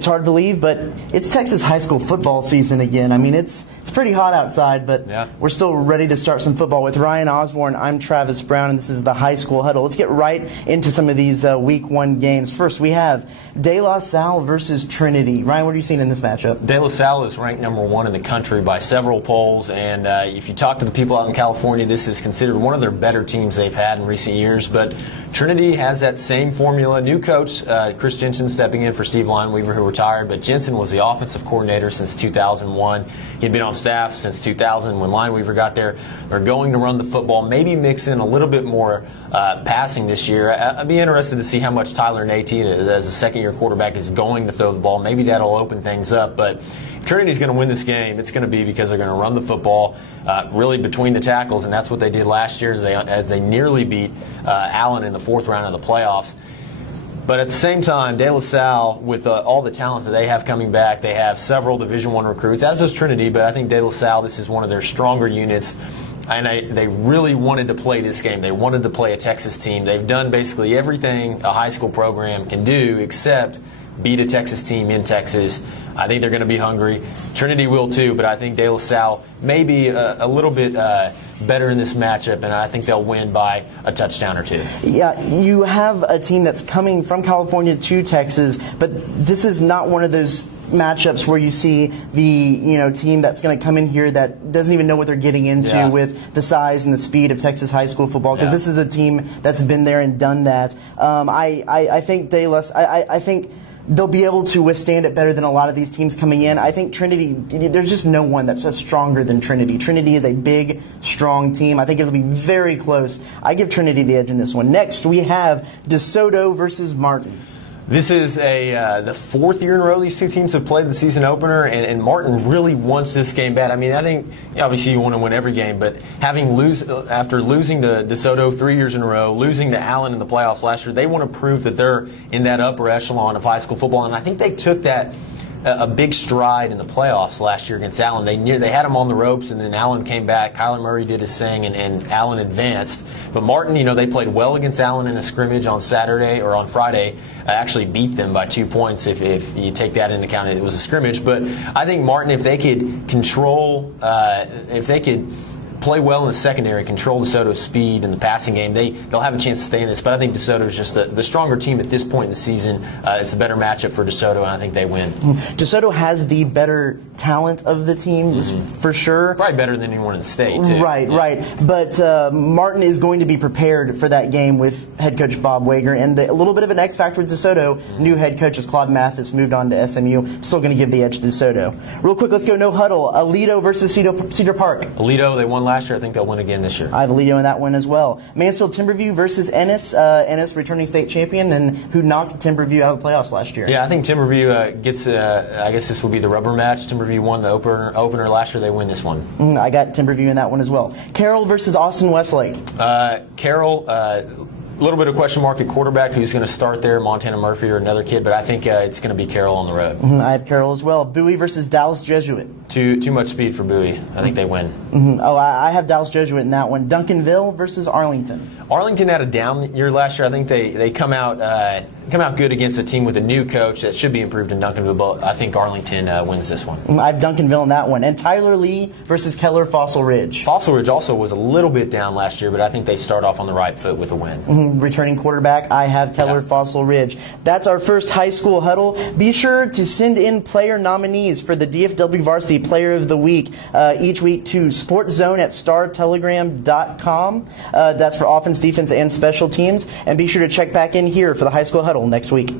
It's hard to believe, but it's Texas high school football season again. I mean, it's pretty hot outside, but we're still ready to start some football. With Ryan Osborne, I'm Travis Brown, and this is the High School Huddle. Let's get right into some of these Week 1 games. First, we have De La Salle versus Trinity. Ryan, what are you seeing in this matchup? De La Salle is ranked #1 in the country by several polls, and if you talk to the people out in California, this is considered one of their better teams they've had in recent years. But Trinity has that same formula. New coach, Chris Jensen, stepping in for Steve Lineweaver, who retired, but Jensen was the offensive coordinator since 2001. He'd been on staff since 2000 when Lineweaver got there. They're going to run the football, maybe mix in a little bit more passing this year. I'd be interested to see how much Tyler Nate, as a second-year quarterback, is going to throw the ball. Maybe that'll open things up, but if Trinity's going to win this game, it's going to be because they're going to run the football really between the tackles, and that's what they did last year as they nearly beat Allen in the 4th round of the playoffs. But at the same time, De La Salle, with all the talent that they have coming back, they have several Division I recruits, as does Trinity, but I think De La Salle, this is one of their stronger units. And they really wanted to play this game. They wanted to play a Texas team. They've done basically everything a high school program can do except beat a Texas team in Texas. I think they're going to be hungry. Trinity will too, but I think De La Salle may be a little bit better in this matchup, and I think they'll win by a touchdown or two. Yeah, you have a team that's coming from California to Texas, but this is not one of those matchups where you see the team that's going to come in here that doesn't even know what they're getting into with the size and the speed of Texas high school football, because this is a team that's been there and done that. I think I think they'll be able to withstand it better than a lot of these teams coming in. I think Trinity, there's just no one that's just stronger than Trinity. Trinity is a big, strong team. I think it'll be very close. I give Trinity the edge in this one. Next, we have DeSoto versus Martin. This is the 4th year in a row these two teams have played the season opener, and Martin really wants this game bad. I mean, I think obviously you want to win every game, but after losing to DeSoto 3 years in a row, losing to Allen in the playoffs last year, they want to prove that they're in that upper echelon of high school football, and I think they took that a big stride in the playoffs last year against Allen. They had him on the ropes, and then Allen came back. Kyler Murray did his thing, and Allen advanced. But Martin, they played well against Allen in a scrimmage on Saturday or on Friday. Actually beat them by 2 points if you take that into account. It was a scrimmage. But I think Martin, if they could control, if they could play well in the secondary, control DeSoto's speed in the passing game, they'll have a chance to stay in this. But I think DeSoto's just the stronger team at this point in the season. It's a better matchup for DeSoto, and I think they win. DeSoto has the better talent of the teams, for sure. Probably better than anyone in the state, too. Right. But Martin is going to be prepared for that game with head coach Bob Wager, and a little bit of an X factor with DeSoto. New head coach is Claude Mathis, moved on to SMU. Still going to give the edge to DeSoto. Real quick, let's go no huddle. Aledo versus Cedar Park. Aledo, they won last year. I think they'll win again this year. I have Aledo in that one as well. Mansfield Timberview versus Ennis. Ennis, returning state champion, and who knocked Timberview out of the playoffs last year. Yeah, I think Timberview gets, I guess this will be the rubber match. Timberview won the opener last year. They win this one. I got Timberview in that one as well. Carroll versus Austin Westlake. Carroll, a little bit of question mark at quarterback. Who's going to start there, Montana Murphy or another kid? But I think it's going to be Carroll on the road. I have Carroll as well. Bowie versus Dallas Jesuit. Too much speed for Bowie. I think they win. Oh, I have Dallas Jesuit in that one. Duncanville versus Arlington. Arlington had a down year last year. I think they come out good against a team with a new coach that should be improved in Duncanville, but I think Arlington wins this one. I have Duncanville in that one. And Tyler Lee versus Keller Fossil Ridge. Fossil Ridge also was a little bit down last year, but I think they start off on the right foot with a win. Returning quarterback, I have Keller Fossil Ridge. That's our first high school huddle. Be sure to send in player nominees for the DFW Varsity Player of the Week each week to sportzone@startelegram.com. That's for offense, defense, and special teams. And be sure to check back in here for the high school huddle next week.